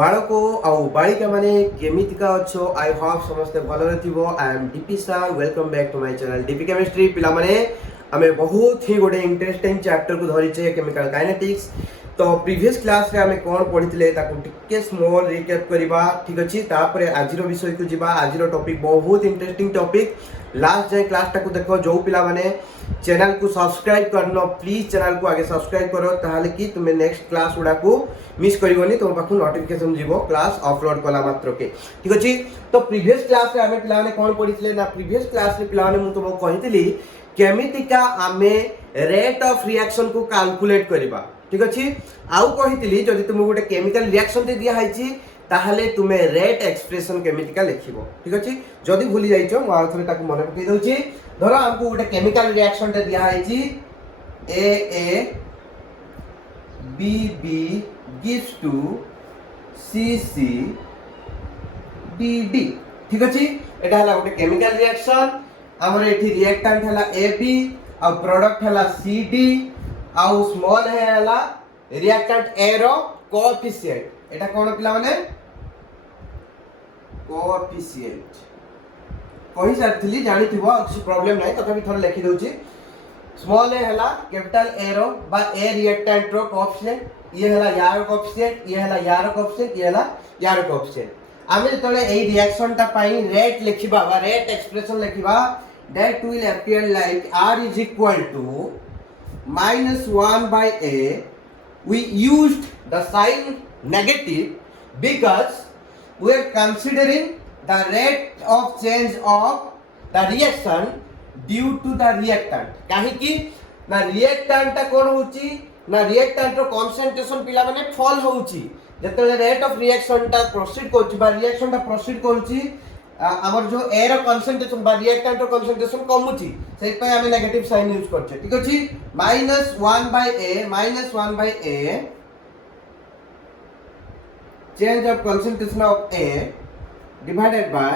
बाळको आउ बालिका माने केमितिका अच्छो आई होप समस्ते भलरे थिबो। I am DP sir, welcome back to my channel DP chemistry. पिला माने हमें बहुत ही गोटे इंटरेस्टिंग चैप्टर को धरिचे केमिकल काइनेटिक्स। तो प्रीवियस क्लास रे हमें कोन पढिथिले ताको टिके स्मॉल रिकैप करबा, ठीक अछि। तापर आजिरो विषय को जिबा। आजिरो टॉपिक बहुत इंटरेस्टिंग टॉपिक। लास्ट जाय क्लास टाको देखो। जो पिला माने चैनल को सब्सक्राइब करनो, प्लीज चैनल को आगे सब्सक्राइब करो, ताहले कि तुमे नेक्स्ट क्लास उडा को मिस करिवनी। तुम पाखु नोटिफिकेशन जीवो क्लास अपलोड कला मात्र के, ठीक अछि। तो प्रीवियस क्लास रे हमें पिला माने कोन पढिथिले ना, प्रीवियस क्लास रे पिला माने मु तुमको कहितली केमितिका हमें रेट ऑफ रिएक्शन को कैलकुलेट करबा, ठीक अछि। आउ कहितली जदि तुम गोटे केमिकल रिएक्शन दे दिया हैछि ताहले तुमे रेट एक्सप्रेशन केमितिका लिखिबो, ठीक अछि। जदि भूली जाइछो मु आउथरे ताको मने पकई दउछि। धरो हमको गोटे केमिकल रिएक्शन दे दिया हैछि A B B gives to CC DD, ठीक अछि। एटा हला गोटे केमिकल रिएक्शन। हमर एठी रिएक्टेंट हला AB आ प्रोडक्ट हला CD आ स्मॉल है हला रिएक्टेंट A रो कोएफिशिएंट। एटा कोन पिला माने कोएफिशिएंट कहि सारथिली, जानि थिबो, किछ प्रॉब्लम नै, तथापि थोड़ा लिखि दउछि। स्मॉल ए हला कैपिटल ए रो बा ए रिएक्टेंट रो कोएफिशिएंट, ये हला यार कोएफिशिएंट, ये हला यार कोएफिशिएंट, ये हला यार कोएफिशिएंट। आमे तळे एई रिएक्शन ता पाई रेट लिखिबा बा रेट एक्सप्रेशन लिखिबा, that will appear like R is equal to -1/a. We used the sign negative because we are considering the rate of change of the reaction due to the reactant। काहे कि ना reactant ता कोन होची ना reactant रो concentration पिला माने fall होउची जतले rate of reaction ता प्रोसीड कोची बा रिएक्शन ता प्रोसीड कोची हमर जो ए रो कंसंट्रेशन बा रिएक्टेंट रो कंसंट्रेशन कमुची, सेहि पय हमें नेगेटिव साइन यूज करछे, ठीक अछि। -1/a change of concentration of A divided by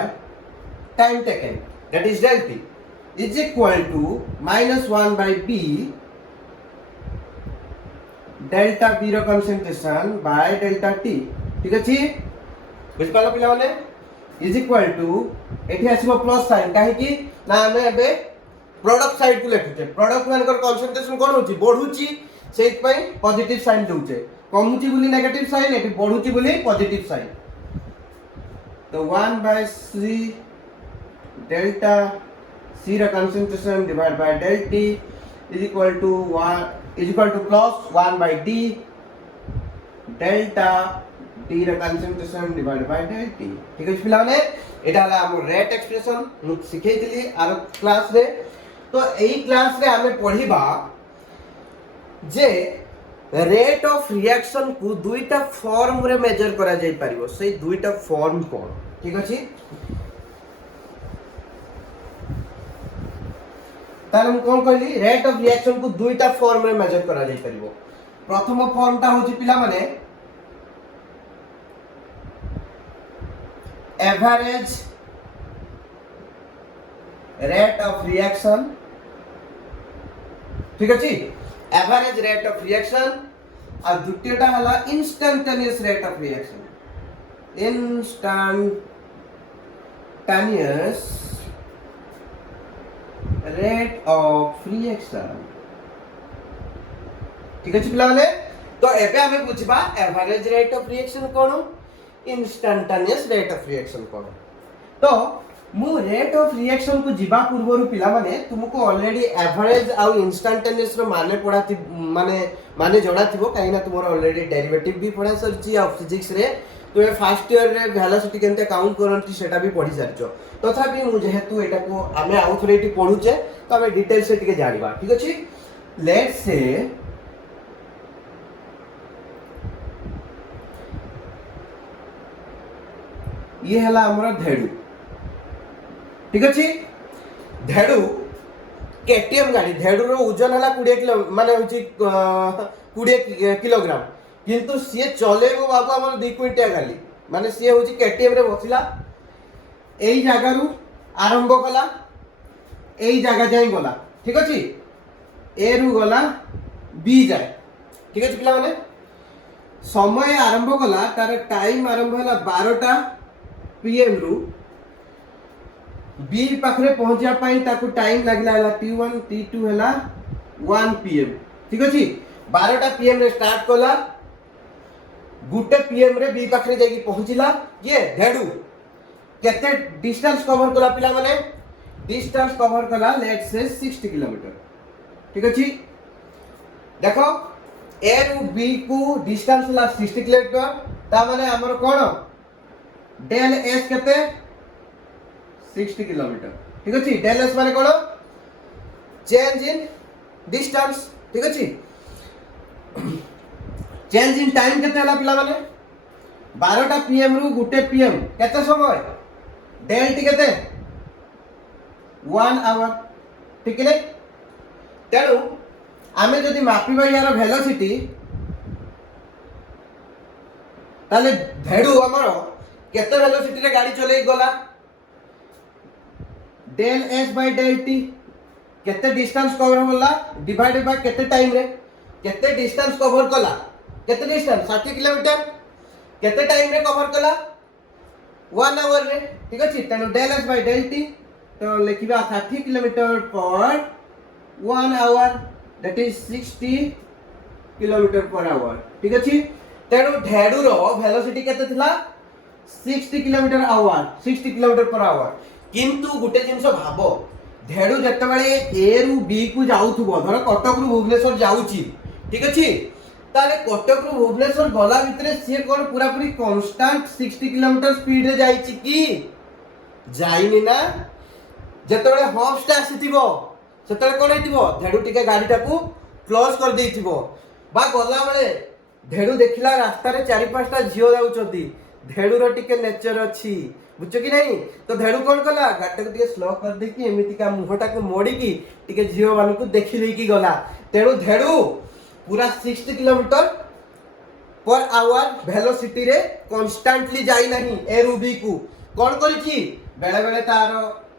time taken, that is del T, is equal to -1/b delta B रो कंसंट्रेशन बाय डेल्टा टी, ठीक अछि। बुझ पालो पिला माने इज इक्वल टू एठी आसीबो प्लस साइन, काहे कि ना हमें एबे प्रोडक्ट साइड को लेखुचे। प्रोडक्ट मान कर कंसंट्रेशन कोन होची बढ़ुची, सेहि पय पॉजिटिव साइन दउचे। कमुची बोली नेगेटिव साइन, एठी बढ़ुची बोली पॉजिटिव साइन। तो 1/c डेल्टा c रो concentration divide by del t is equal to plus 1/d delta t रे concentration divide by del t, ठीक है पिला माने एटा हला हम रेट एक्सप्रेशन मु सिखैतिली आर क्लास रे। तो एई क्लास रे हमें पढिबा जे रेट ऑफ रिएक्शन को दुईटा फॉर्म रे मेजर करा जाई परिबो। सेई दुईटा फॉर्म कोन, ठीक अछि। ताले हम कोन कहली रेट ऑफ रिएक्शन को दुईटा फॉर्म रे मेजर करा जाई परिबो। प्रथम फॉर्म ता होची पिला माने एवरेज रेट ऑफ रिएक्शन, ठीक अछि। एवरेज रेट ऑफ रिएक्शन आ द्वितीयटा हला instantaneous rate of reaction, instantaneous rate of reaction, ठीक अछि पिला माने। तो एबे हमें बुझबा एवरेज रेट ऑफ रिएक्शन कोन, इंस्टैंटेनियस रेट ऑफ रिएक्शन कोन। तो मु रेट ऑफ रिएक्शन को जिबा पूर्वरु पिला माने तुमको ऑलरेडी एवरेज आ इंस्टैंटेनियस रो माने पढाथि माने जणा थिबो, काहे ना तुमरो ऑलरेडी डेरिवेटिव भी पढा सरची आ फिजिक्स रे तुमे फर्स्ट ईयर रे वेलोसिटी केनते काउंट करंती सेटा भी पढी सरचो। तथापि मु जेहेतु एटा को हमें आउथरेटी पढुचे तो हमें डिटेल से टिके जानिबा, ठीक अछि। लेट्स से ये हला हमरा धेडु, ठीक अछि। धेडु केटीएम गाड़ी, धेडु रो वजन हला 20 किलो माने होची 20 किलोग्राम, किंतु सिए चलेबो बाबू हमर 2 क्विंटिया गाली, माने सिए होची केटीएम रे बसिला एई जागा रु आरंभ कला एई जागा जाई गला, ठीक अछि। ए रु गला बी जाय, ठीक अछि पिला माने। समय आरंभ कला तार टाइम आरंभ है 12टा पीएम रु बी पाखरे पहुंचा ताकू टाइम लगला T1 T2 है 1 पीएम। ठीक अच्छे 12टा पीएम रे स्टार्ट कला गुटे पीएम रे बी पाखरे जाई पहुंचला ये धेडू केते डिस्टेंस कवर कला पिला माने डिस्टेंस कवर कला लेट्स से 60 किलोमीटर। ठीक अच्छे देखो ए रु बी को डिस्टेंस ला 60 किलोमीटर ता माने हमर कोन डेल एस केते 60 किलोमीटर। ठीक अच्छे डेल एस माने कोन चेंज इन डिस्टेंस। ठीक अच्छे चेंज इन टाइम केते हला पिला माने 12टा पीएम रु गुटे पीएम केते समय डेल टी केते 1 आवर। ठीक है तेणु आमे जदि मापिबा यार वेलोसिटी ताले धेडू हमर केते वेलोसिटी रे गाड़ी चले गला del S by del T केते डिस्टेंस कवर होला डिवाइडेड बाय केते टाइम रे केते डिस्टेंस कवर कला केते डिस्टेंस 60 किलोमीटर केते टाइम रे कवर कला 1 आवर रे। ठीक अछि तेनु del S by del T तो लिखिबा 30 किलोमीटर पर 1 आवर दैट इज 60 किलोमीटर पर आवर। ठीक अछि तेनु धेडू रो वेलोसिटी केते थिला 60 kilometre hour 60 kilometre per our. किंतु गुटे जिंस भाबो धेडू जते बेले ए रु बी को जाउथबो धर कटक रु भुवनेश्वर जाउची। ठीक अछि ताले कटक रु भुवनेश्वर गला भितरे से कोन पूरा पूरी कांस्टेंट 60 किलोमीटर स्पीड रे जाईची की जाईनी ना जते बेले हॉफ टा आसीथिबो सेते कोन हेतिबो धेडू टिके गाड़ी टाकू क्लोज कर देइथिबो बा गला बेले धेडू देखिला रास्ता रे 4-5टा झियो जाउचोती धेडू रो टिके नेचर अछि बुझो कि नहीं तो धेडू कोन कला गाड़ी को टिके स्लो कर दे कि एमिति का मुहटा को मोड़ी की टिके झियो वाला को देखि ले की गला तेणु धेडू पूरा 60 किलोमीटर पर आवर वेलोसिटी रे कांस्टेंटली जाई नहीं ए रु बी को कोन करिछि बेले बेले तार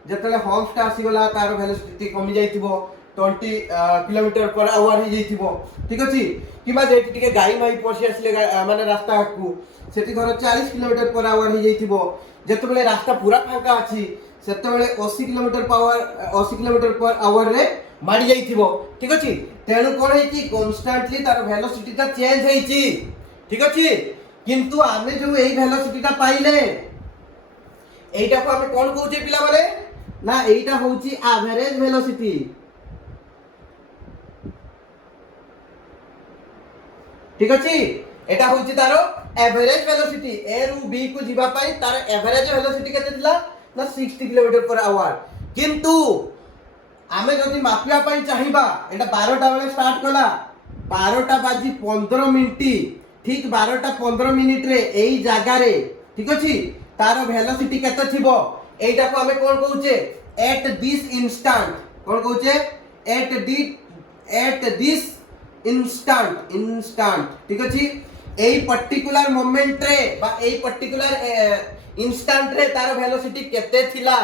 जतले हॉफ टा आसी गला तार वेलोसिटी कमी जाइथिबो 20 किलोमीटर पर आवर ही जाइथिबो। ठीक अछि किबा जेति टिके गाड़ी माई पसी आसले माने रास्ता को सेति धर 40 किलोमीटर पर आवर ही जाइथिबो जते बेले रास्ता पूरा फांका अछि सेते बेले 80 किलोमीटर पर आवर रे माडी जाइथिबो। ठीक अछि तेनु कोन हेछि कांस्टेंटली तार वेलोसिटी ता चेंज हेछि। ठीक अछि किंतु आमे जो एई वेलोसिटी ता पाइले एइटा को आमे कोन कहूचे पिला माने ना एइटा होछि एवरेज वेलोसिटी। ठीक अछि एटा होछि तारो एवरेज वेलोसिटी ए रु बी को जिबा पई तार एवरेज वेलोसिटी केते थिला ना 60 किलोमीटर पर आवर। किंतु आमे जदि मापिया पई चाहिबा एटा 12टा बेले स्टार्ट कला 12टा बाजी 15 मिनिट ठीक 12टा 15 मिनिट रे एई जागा रे ठीक अछि तार वेलोसिटी केते थिबो एटा को हमें कोन कहूचे एट दिस इंस्टेंट कोन कहूचे एट दिस इंस्टेंट। ठीक अछि एई पर्टिकुलर मोमेंट रे बा एई पर्टिकुलर इंस्टेंट रे तार वेलोसिटी केते थिला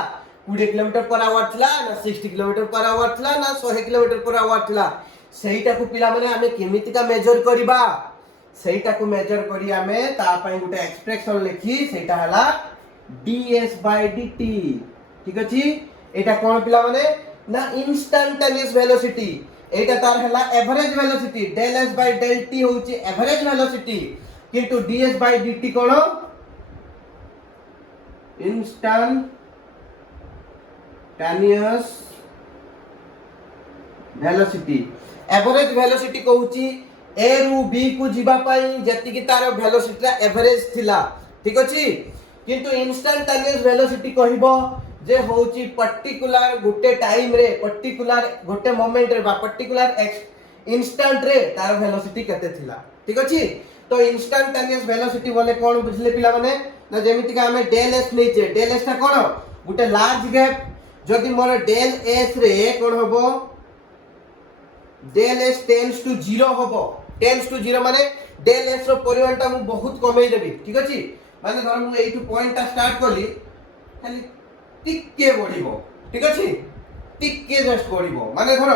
20 किलोमीटर पर आवर थिला ना 60 किलोमीटर पर आवर थिला ना 100 किलोमीटर पर आवर थिला सेईटा को पिला माने हमें केमिति का मेजर करबा सेईटा को मेजर करी हमें ता पई गुटे एक्सप्रेशन लिखी सेटा हला ds/dt। ठीक अछि एटा कोन पिला माने ना इंस्टेंटेनियस वेलोसिटी एटा तार हला average velocity del s by del t होची एवरेज वेलोसिटी किंतु ds/dt कोन इंस्टेंटेनियस वेलोसिटी एवरेज वेलोसिटी कहूची ए रु बी को जिबा पई जति की तार वेलोसिटी एवरेज थिला। ठीक अछि किंतु इंस्टेंटेनियस वेलोसिटी कहिबो जे होची पर्टिकुलर गुटे टाइम रे पर्टिकुलर गुटे मोमेंट रे बा पर्टिकुलर इंस्टेंट रे तार वेलोसिटी केते थिला। ठीक अछि तो इंस्टेंटेनियस वेलोसिटी बोले कोन बुझले पिला माने ना जेमिति का हमें डेल एस लेचे डेल एस ता कोन गुटे लार्ज गैप जदि मोर डेल एस रे कोन होबो डेल एस टेंड्स टू 0 होबो टेंड्स टू 0 माने डेल एस रो परिमाण ता मु बहुत कमई देबी। ठीक अछि माने धर मु एटू पॉइंट ता स्टार्ट करली खाली टिके बढ़िबो। ठीक अछि टिके जस्ट बढ़िबो माने धर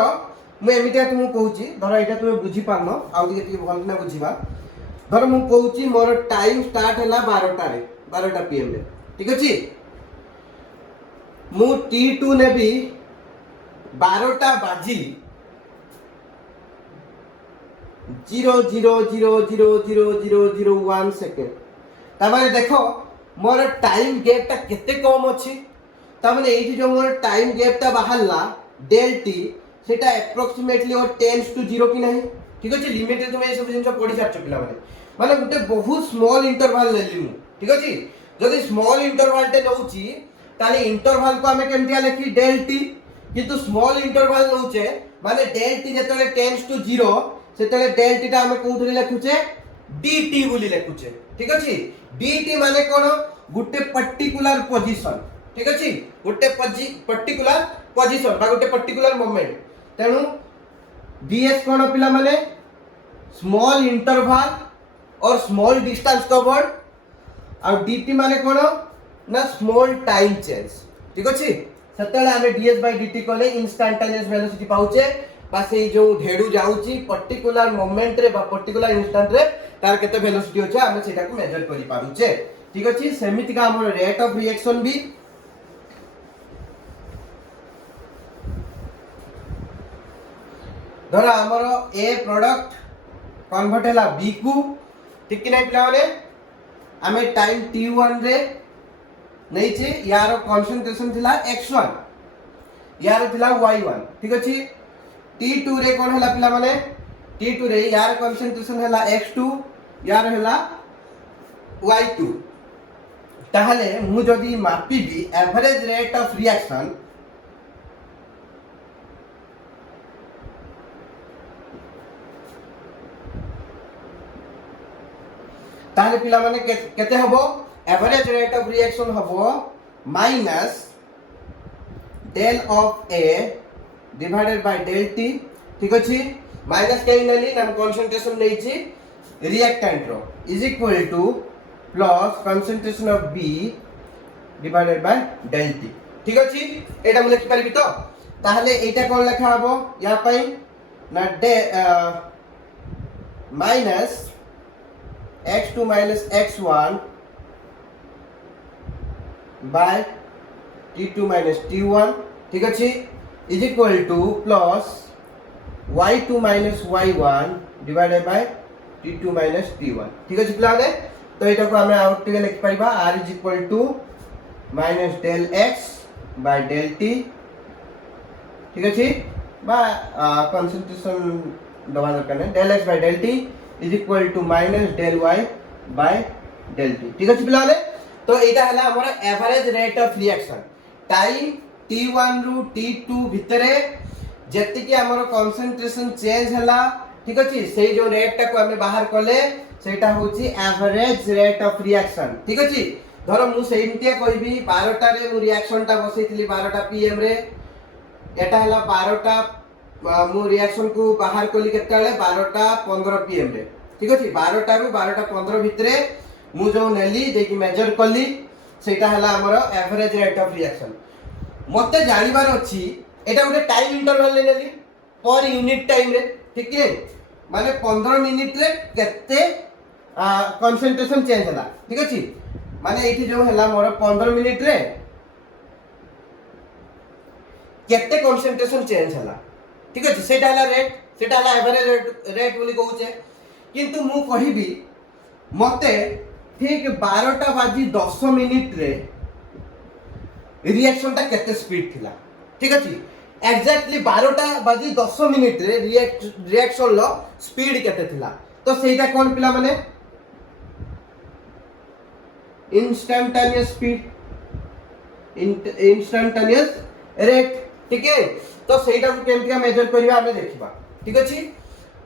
मु एमिटा तुम कहूची धर एटा तुम बुझी पारनो आउ टिके भल ना बुझीबा धर मु कहूची मोर टाइम स्टार्ट हैला 12 पीएम रे ठीक अछि मु T2 नेबी 12 बाजी 0.0000001 सेकेंड तामाने देखो मोर टाइम गैप ता केते कम अछि तामाने एठी जो मोर टाइम गैप ता बाहरला डेल टी सेटा अप्रोक्सीमेटली और टेंड्स टू 0 कि नहीं ठीक अछि लिमिट रे तुम ए सब जिंस पढि सारछ पिला माने गुटे बहुत स्मॉल इंटरवल लेली मु ठीक अछि जदि स्मॉल इंटरवल टे नउची ताले इंटरवल को हमें केमतिया लिखी डेल टी किंतु स्मॉल इंटरवल नउचे माने डेल टी जेतले टेंड्स टू 0 सेतले डेल टी ता हमें कोउथले लिखुचे dt बोली लिखुचे ठीक अछि dt माने कोन गुटे पर्टिकुलर पोजीशन ठीक अछि गुटे पर्टिकुलर पोजीशन बा गुटे पर्टिकुलर मोमेंट तेनु ds कोन पिला माने स्मॉल इंटरवल और स्मॉल डिस्टेंस कवर्ड और dt माने कोन ना स्मॉल टाइम चेंज ठीक अछि सेतले हमें ds/dt कोले इंस्टेंटेनियस वेलोसिटी पाउचे बा से जो ढेडू जाउची पर्टिकुलर मोमेंट रे बा पर्टिकुलर इंस्टेंट रे तार केते वेलोसिटी होचे हमें सेटा को मेजर करि पारुचे ठीक अछि सेमिति का हमर रेट ऑफ रिएक्शन भी धरा हमर ए प्रोडक्ट कन्वर्ट हैला बी को ठीक कि नै पिला माने हमें टाइम t1 रे नै छै यार कंसंट्रेशन थिला x1 यार थिला y1 ठीक अछि t2 रे कोन हैला पिला माने t2 रे यार कंसंट्रेशन हैला x2 यार हैला y2 ताहले मु जदी मापी भी एवरेज रेट ऑफ रिएक्शन ताहले पिला माने केते हबो एवरेज रेट ऑफ रिएक्शन हबो minus del of A divided by del T ठीक अछि माइनस के नली हम कंसंट्रेशन नै छी रिएक्टेंट रो is equal to plus concentration of B divided by del T ठीक अछि एटा हम लिखि परिबी तो ताहले एटा कोन लेखा हबो या पई ना day minus x2 minus x1 by t2 minus t1 ठीक अछि is equal to plus y2 minus y1 divided by t2 minus t1 ठीक अछि पिलाने तो एटा को हमें आउट के लिख परिबा r is equal to minus del x by del t ठीक अछि बा कंसंट्रेशन दबा दरकार del x by del t is equal to minus del y by del t ठीक अछि पिलाने तो एटा हला हमर average rate of reaction time t1 रु t2 भितरे जति कि हमर कंसंट्रेशन चेंज हला ठीक अछि सेही जो रेट टा को हमें बाहर करले सेटा होची एवरेज रेट ऑफ रिएक्शन ठीक अछि धरो मु सेमतिया कहबी 12 टा रे मु रिएक्शन टा बसैतली 12 टा pm रे एटा हला 12 टा मु रिएक्शन को बाहर कली केताले 12:15 पीएम रे ठीक अछि 12 टा रु 12:15 भितरे मु जो नेली देखि मेजर कली सेटा हला हमर एवरेज रेट ऑफ रिएक्शन मते जानिबार अछि एटा गुटे टाइम इंटरवल ले नेली पर यूनिट टाइम रे ठीक है माने 15 मिनिट रे केते कंसंट्रेशन चेंज हला ठीक अछि माने एठी जो हला मोर 15 मिनिट रे केते कंसंट्रेशन चेंज हला ठीक अछि सेटा हला रेट सेटा हला एवरेज रेट बोली कहू छे किंतु मु कहिबी मते ठीक 12टा बाजी 10 मिनिट रे रिएक्शन ता केते स्पीड थिला ठीक अछि एग्जैक्टली 12टा बाजी 10 मिनिट रे रिएक्शन लो स्पीड केते थिला तो सेटा कोन पिला माने इंस्टैंटेनियस स्पीड इंस्टैंटेनियस रेट ठीक है तो सेटा को केमतिया मेजर करिवा हमें देखिबा ठीक अछि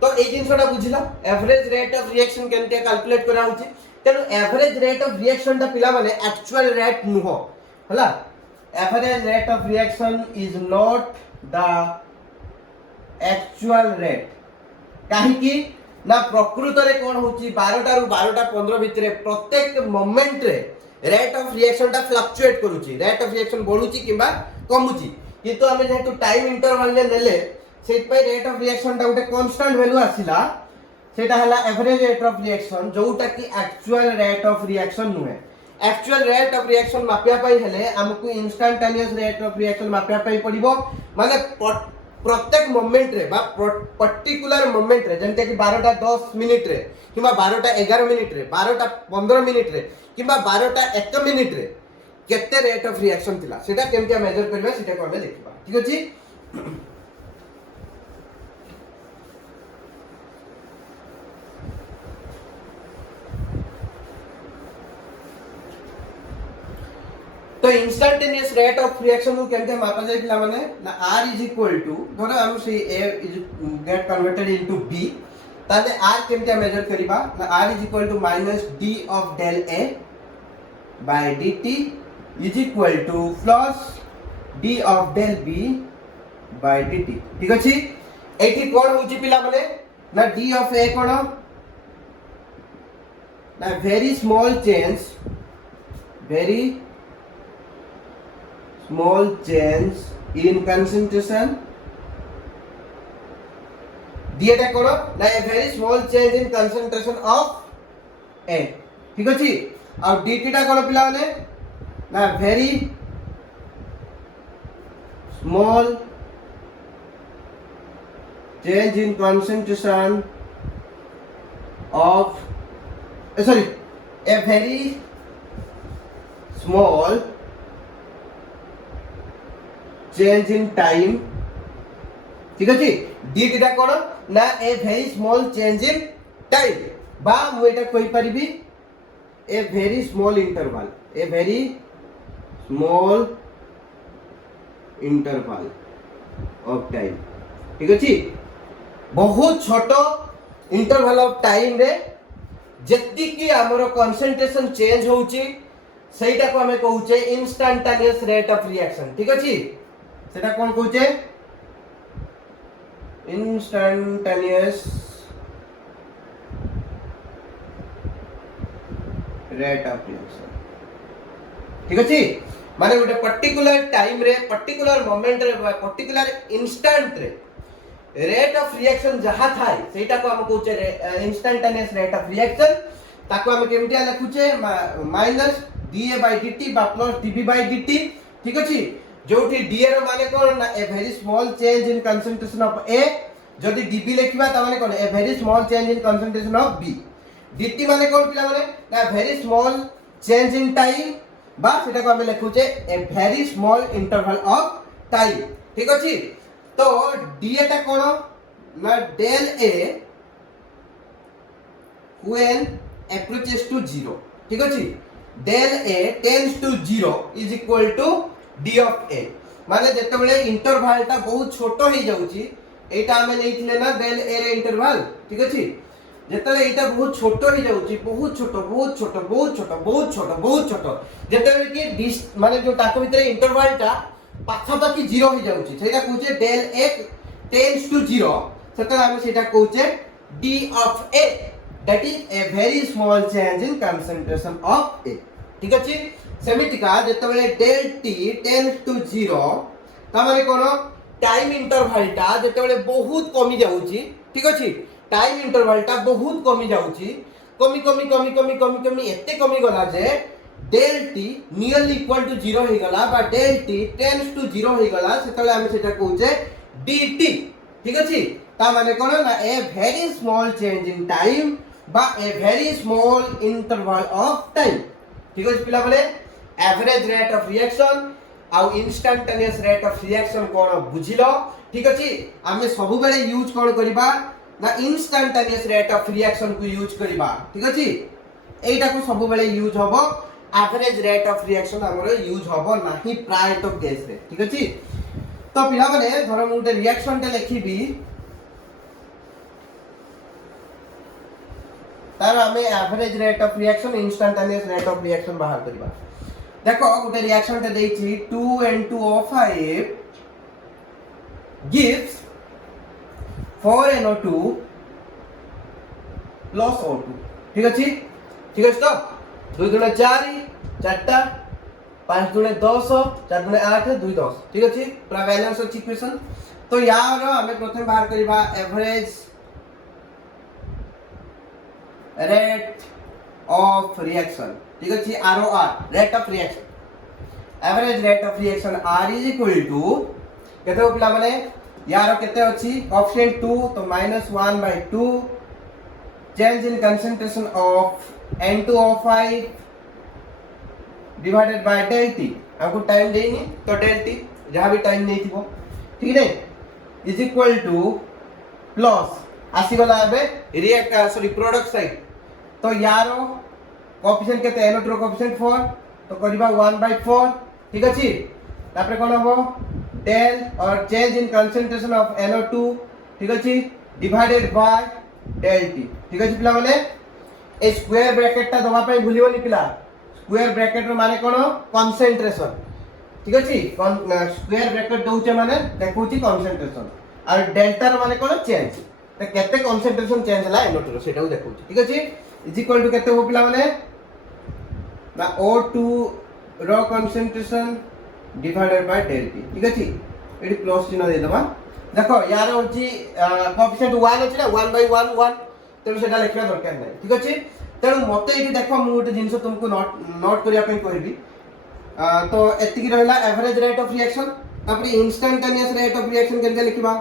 तो ए जिनसोडा बुझिला एवरेज रेट ऑफ रिएक्शन केमतिया कैलकुलेट करा होची तेनु एवरेज रेट ऑफ रिएक्शन ता पिला माने एक्चुअल रेट नुहो हला average rate of reaction is not the actual rate काहे कि ना प्रकृत रे कोन होची 12टा रु 12:15 भितरे प्रत्येक मोमेंट रे रेट ऑफ रिएक्शन ता फ्लक्चुएट करूची रेट ऑफ रिएक्शन बढ़ुची किबा कमुची किंतु हमें जेतु टाइम इंटरवल ले नेले सेत पे रेट ऑफ रिएक्शन ता उटे कांस्टेंट वैल्यू आसिला सेटा हला एवरेज रेट ऑफ रिएक्शन जोटा कि एक्चुअल रेट ऑफ रिएक्शन नुहे एक्चुअल रेट ऑफ रिएक्शन मापिया पाई हेले हमकु इंस्टेंटेनियस रेट ऑफ रिएक्शन मापिया पाई पड़िबो माने प्रत्येक मोमेंट रे बा पर्टिकुलर मोमेंट रे जंते कि 12टा 10 मिनिट रे किबा 12टा 11 मिनिट रे 12टा 15 मिनिट रे किबा 12टा 1 मिनिट रे केते रेट ऑफ रिएक्शन थिला सेटा केमतिया मेजर करबा सेटा को हमें देखबा ठीक अछि। तो इंस्टेंटेनियस रेट ऑफ रिएक्शन को केमते मापा जाय पिला माने ना r इज इक्वल टू धरो हम से a is get converted into b ताले r केमते मेजर करिबा ना r is equal to minus d of del a by dt is equal to plus d of del b by dt ठीक अछि। एठी कोन होची पिला माने ना d ऑफ a कोन ना very small change in concentration दिएटा करो ना a very small change in concentration of A ठीक अछि। और dt टा करो पिला माने ना very small change in concentration of sorry a very small change in time ठीक अछि। dt टा कोन ना a very small change in time बा मु एटा कहि परिबी a very small interval of time ठीक अछि। बहुत छोटो इंटरवल ऑफ टाइम रे जत्ती कि हमरो कंसंट्रेशन चेंज होउची सेटा को हमें कहउचे इंस्टेंटेनियस रेट ऑफ रिएक्शन ठीक अछि। सेटा कोन कहउचे इंस्टेंटेनियस रेट ऑफ रिएक्शन ठीक अछि। माने गोटे पर्टिकुलर टाइम रे पर्टिकुलर मोमेंट रे पर्टिकुलर इंस्टेंट रे रेट ऑफ रिएक्शन जहा थाय सेटा को हम कहउचे इंस्टेंटेनियस रेट ऑफ रिएक्शन ताको हम केमतिया लिखुचे माइनस da/dt बा प्लस dv/dt ठीक अछि। जोठी d रो माने कोन ना a very small change in concentration of a जदी db लिखिबा त माने कोन a very small change in concentration of b dt माने कोन पिला माने ना very small change in time बा सेटा को हम लिखुचे a very small interval of time ठीक अछि। तो d टा कोन ना डेल a when approaches to 0 ठीक अछि। del a tends to 0 is equal to d of a माने जते बेले इंटरवल टा बहुत छोटो ही जाउची एटा हमें लेथिले ना del a रे इंटरवल ठीक अछि। जते बेले एटा बहुत छोटो ही जाउची बहुत छोटो जते बेले कि माने जो ताको भीतर इंटरवल टा पाखा पाखी 0 ही जाउची सेटा कहूचे del a tends to 0 सेटा हमें सेटा कहूचे d of a that is a very small change in concentration of a ठीक अछि। सेमितिका जते बेले del t tends to 0 ता माने कोन टाइम इंटरवल टा जते बेले बहुत कमी जाउची ठीक अछि। टाइम इंटरवल टा बहुत कमी जाउची कमी एते कमी गला जे del t nearly equal to 0 हे गला बा del t tends to 0 हे गला सेतले हम सेटा कहूचे dt ठीक अछि। ता माने कोन ना a very small change in time बा a very small interval of time ठीक अछि। पिला बोले एवरेज रेट ऑफ रिएक्शन आ इंस्टेंटेनियस रेट ऑफ रिएक्शन कोन बुझिलो ठीक अछि। हमें सब बेले यूज कोन करिबा ना इंस्टेंटेनियस रेट ऑफ रिएक्शन को यूज करिबा ठीक अछि। एटा को सब बेले यूज होबो एवरेज रेट ऑफ रिएक्शन हमरो यूज होबो नाही प्राय तो केस रे ठीक अछि। तो पिला बोले धरो मु ते रिएक्शन ते लिखिबी तार हमें average rate of reaction instantaneous rate of reaction बाहर करिबा। देखो गोटे रिएक्शन ते देछि 2N2O5 gives 4NO2 plus O2 ठीक अछि। ठीक अछि तो 2 गुणे 4 चारटा 5 गुणे 10 4 गुणे 8 2 10 ठीक अछि। पूरा बैलेंस अछि इक्वेशन। तो यार हमें प्रथम बाहर करिबा एवरेज रेट ऑफ रिएक्शन ठीक अछि ROR rate of reaction average rate of reaction R is equal to केते पिला माने यार केते अछि कोएफिशिएंट 2 तो -1/2 change in concentration of N2O5 divided by del T हमको टाइम देनी तो del T जहां भी टाइम नहीं थी वो ठीक है इज इक्वल टू प्लस आसी गला एबे रिएक्ट सॉरी प्रोडक्ट साइड तो यारो कोएफिशिएंट केते NO2 रो कोएफिशिएंट 4 तो करबा 1/4 ठीक अछि तापर कोन हो del और change in concentration of NO2 ठीक अछि डिवाइडेड बाय del T ठीक अछि पिला माने ए स्क्वायर ब्रैकेट ता दबा पय भूलिबोनी पिला स्क्वायर ब्रैकेट रो माने कोन कंसंट्रेशन ठीक अछि स्क्वायर ब्रैकेट दउचे माने देखउची कंसंट्रेशन और डेल्टा रो माने कोन चेंज तो केते कंसंट्रेशन चेंज हला NO2 रो सेटाउ देखउची ठीक अछि इज इक्वल टू केते हो पिला माने ना O2 रो concentration divided by del T ठीक अछि एडी प्लस चिन्ह दे दबा देखो यार होची कोएफिशिएंट 1 अछि ना 1/1 1 तेणु सेटा लिखिबा दरकार नै ठीक अछि तेणु मते एठी देखो मु गोटे जिंस तुमको नोट करिया पे कहबी तो एतिकी रहला एवरेज रेट ऑफ रिएक्शन तापर इंस्टैंटेनियस रेट ऑफ रिएक्शन केनते लिखिबा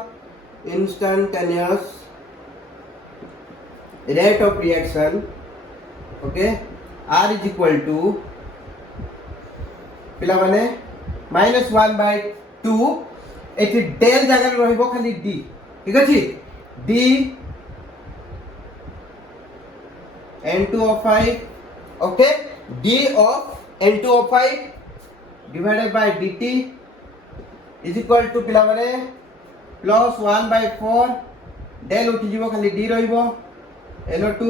instantaneous rate of reaction okay R is equal to पिला माने -1/2 एठी डेल जगह रहइबो खाली D ठीक अछि D N2O5 okay D of N2O5 divided by dt is equal to पिला माने plus 1/4 del उठी जीवो खाली d रहिबो NO2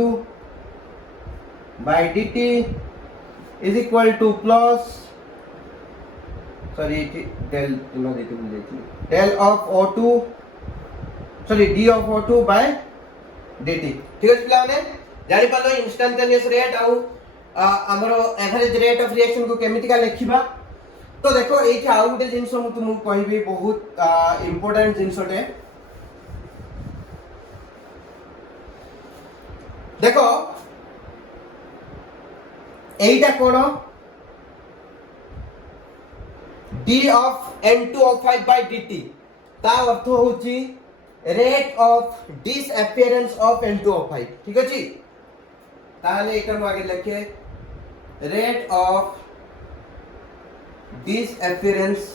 by dt is equal to plus sorry del तुम देते भूल जाई del of O2 sorry d of O2 by dt ठीक है पिला माने जानि पालो इंस्टैंटेनियस रेट आउ हमरो एवरेज रेट ऑफ रिएक्शन को केमिति का लिखिबा तो देखो एठी आउ गुटे जिंस मु तुमु कहबी बहुत इंपोर्टेंट जिंसटे देखो एटा कोन d of N2O5 by dt ता अर्थ होची rate of disappearance of N2O5 ठीक अछि ताले एकर में आगे लिखे rate of disappearance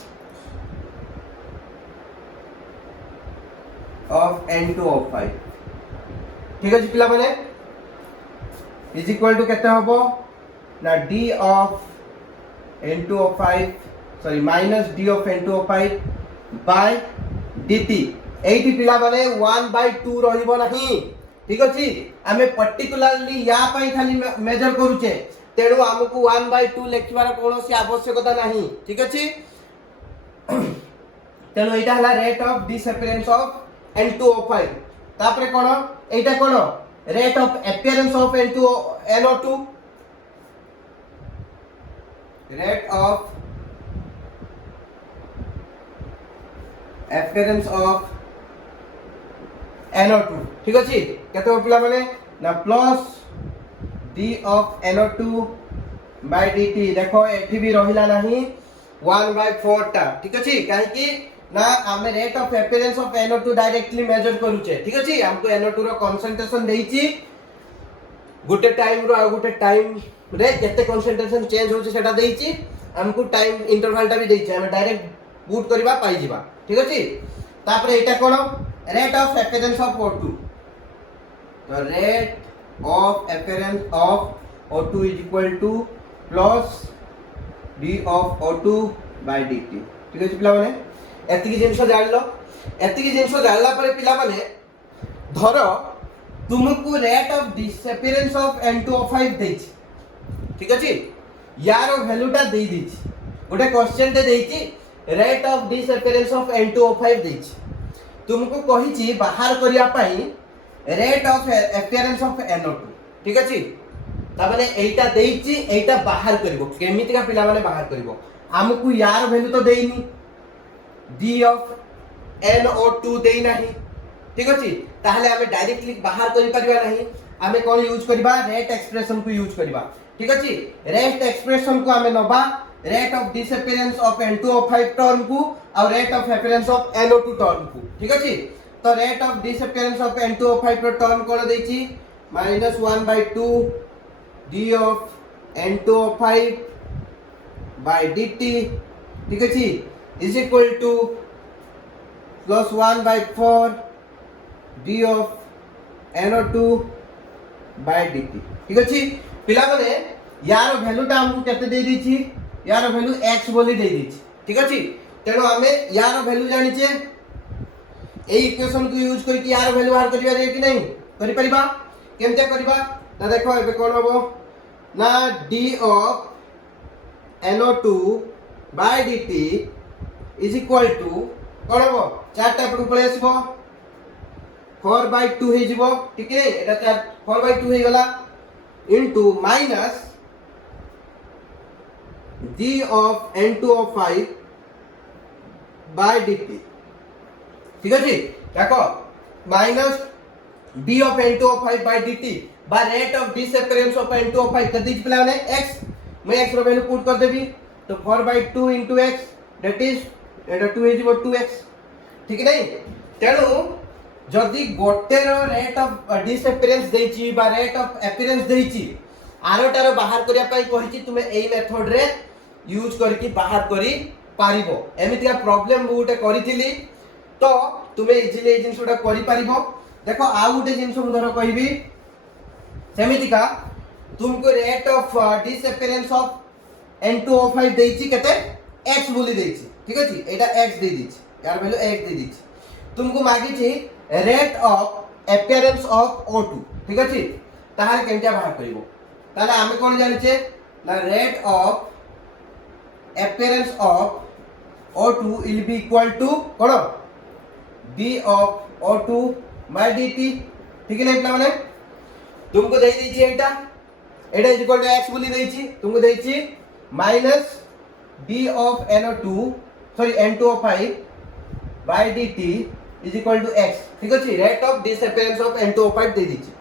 of N2O5 ठीक है पिला माने इज इक्वल टू केते हबो ना d of N2O5 sorry minus d of N2O5 by dt एठी पिला माने 1/2 रहिबो नाही ठीक अछि हमें पर्टिकुलरली या पई खाली मेजर करूचे तेणु हमको 1/2 लिखिबार कोनोसी आवश्यकता नाही ठीक अछि तेणु एटा हला rate of disappearance of N2O5 तापरे कोन एटा कोन rate of appearance of NO2 rate of appearance of NO2 ठीक अछि केते पिला माने ना plus d of NO2 by dt देखो एठी भी रहिला नाही 1/4 टा ठीक अछि काहे कि ना हमें rate of appearance of NO2 directly measure करूचे ठीक अछि हमको NO2 रो कंसंट्रेशन देइची गुटे टाइम रो आ गुटे टाइम रे केते कंसंट्रेशन चेंज होचे सेटा देइची हमको टाइम इंटरवल टा भी देइची हम डायरेक्ट पुट करबा पाई जीवा ठीक अछि तापर एटा कोन rate of appearance of O2 तो rate of appearance of O2 is equal to plus d of O2 by dt ठीक है पिला माने एतिकी जिंस जानलो एतिकी जिंस जानला परे पिला माने धरो तुमको rate of disappearance of N2O5 देछि ठीक अछि यार वैल्यूटा देई दिछि गोटे क्वेश्चन ते देछि rate of disappearance of N2O5 देछि तुमको कहिछि बाहर करिया पई rate of appearance of NO2 ठीक अछि ताबले एटा देइछि एटा बाहर करबो केमिति का पिला माने बाहर करबो हमकु यार वैल्यू तो देइनी d ऑफ NO2 देइ नाही ठीक अछि ताहले हमें डायरेक्टली बाहर करि परिबा नाही आमे कोन यूज करबा रेट एक्सप्रेशन को यूज करबा ठीक अछि रेट एक्सप्रेशन को आमे नबा rate of disappearance of N2O5 term को और rate of appearance of NO2 term को ठीक अछि तो rate of disappearance of N2O5 रो टर्म कोन देछि -1/2 d of N2O5 by dt ठीक अछि is equal to +1/4 d of NO2 by dt ठीक अछि पिला माने यार वैल्यूटा हमकु केते दे दी छी यार वैल्यू x बोली दे दी छी ठीक अछि तेनो हमें यार वैल्यू जानि छे ए इक्वेशन को यूज करके यार वैल्यू बाहर करिया रे कि नहीं करि परिबा केमते करबा ना देखो एबे कोन हबो ना d of NO2 by dt is equal to कोन हबो चारटा पडु पळे आसीबो 4/2 हे जिवो ठीक है एटा 4/2 हे गला into minus d of N2O5 by dt ठीक है जी देखो minus d of N2O5 by dt by rate of disappearance of N2O5 कर दीजिए प्लान है x मैं x रो वैल्यू पुट कर देबी तो 4/2 into x that is Etah 2 is 2x ठीक है नहीं तेणु जदि गोटे रो रेट ऑफ डिसअपियरेंस देछि बा रेट ऑफ अपीयरेंस देछि आरोटारो बाहर करिया पई कहिछि तुमे एई मेथड रे यूज करके बाहर करी पारिबो एमितिया प्रॉब्लम गुटे करिथिली तो तुमे इजिली ए जिंसुडा करि पारिबो देखो आ गुटे जिंस मु धरो कहिबी सेमितिका तुमको rate of disappearance of N2O5 देछि केते x बोली देछि ठीक अछि एटा x दे दिछि यार वैल्यू x दे दिछि तुमको मागी छी rate of appearance of O2 ठीक अछि ताहार केनटा बाहर करिवो ताले आमे कोन जानि छे ना rate of appearance of O2 will be equal to cone d of O2 by dt ठीक है ना इतना माने तुमको दे दी छी एटा एटा इज इक्वल टू x बोली देई छी तुमको देई छी minus d of NO2 sorry N2O5 by dt is equal to x ठीक अछि rate of disappearance of N2O5 दे दी छी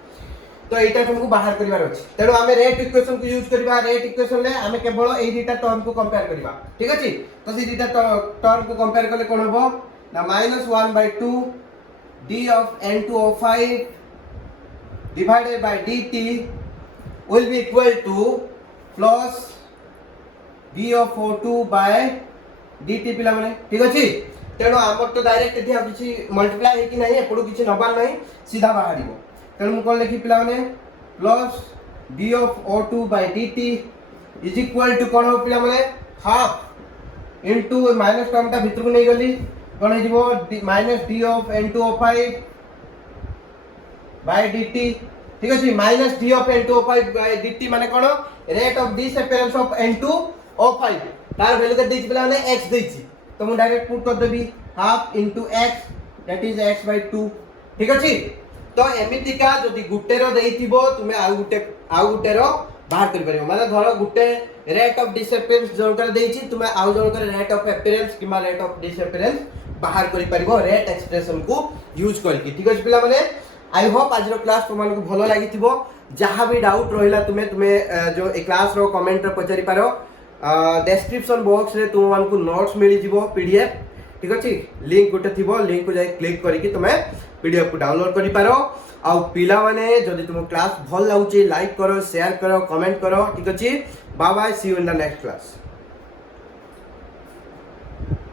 तो एटा तुमको बाहर करिवार अछि तेनो हमें रेट इक्वेशन को यूज करबा रेट इक्वेशन ले हमें केवल ए दुटा टर्म को कंपेयर करबा ठीक अछि तो से दुटा टर्म को कंपेयर करले कोन होबो ना -1/2 d of N2O5 divided by dt will be equal to plus d of O2 by dt पिला माने ठीक अछि तेनो हमर तो डायरेक्ट एठी आ किछि मल्टीप्लाई हे कि नाही एपडू किछि नबार नाही सीधा बाहरिबो तेनो मु कोन लेखि पिला माने plus d of O2 by dt is equal to कोन हो पिला माने हाफ इनटू माइनस टर्म ता भितर को नै गली कोन हे जिवो minus d of N2O5 by dt ठीक अछि minus d of N2O5 by dt माने कोन rate of disappearance of N2O5 तार वैल्यू के दिछि पिला माने x दैछि तो मु डायरेक्ट पुट कर देबी half into x that is x/2 ठीक अछि तो एमितिका जदि गुटे रो देइथिबो तुमे आ गुटे रो बाहर करि परिबो माने धरो गुटे रेट ऑफ डिसअपियरेंस जोकर देइछि तुमे आ जोकर रेट ऑफ अपीयरेंस किमा रेट ऑफ डिसअपियरेंस बाहर करि परिबो रेट एक्सप्रेशन को यूज करके ठीक अछि पिला माने आई होप आज रो क्लास तुमन को भलो लागिथिबो जहां भी डाउट रहिला तुमे जो ए क्लास रो कमेंट रो पचारि पारो डिस्क्रिप्शन बॉक्स रे तुम मान को नोट्स मिली जीवो पीडीएफ ठीक अछि लिंक गोटे थिबो लिंक को जाय क्लिक करिकि तुमे पीडीएफ को डाउनलोड करि पारो आ पिला माने जदि तुम क्लास भल लाउची लाइक करो शेयर करो कमेंट करो ठीक अछि bye bye see you in the next class.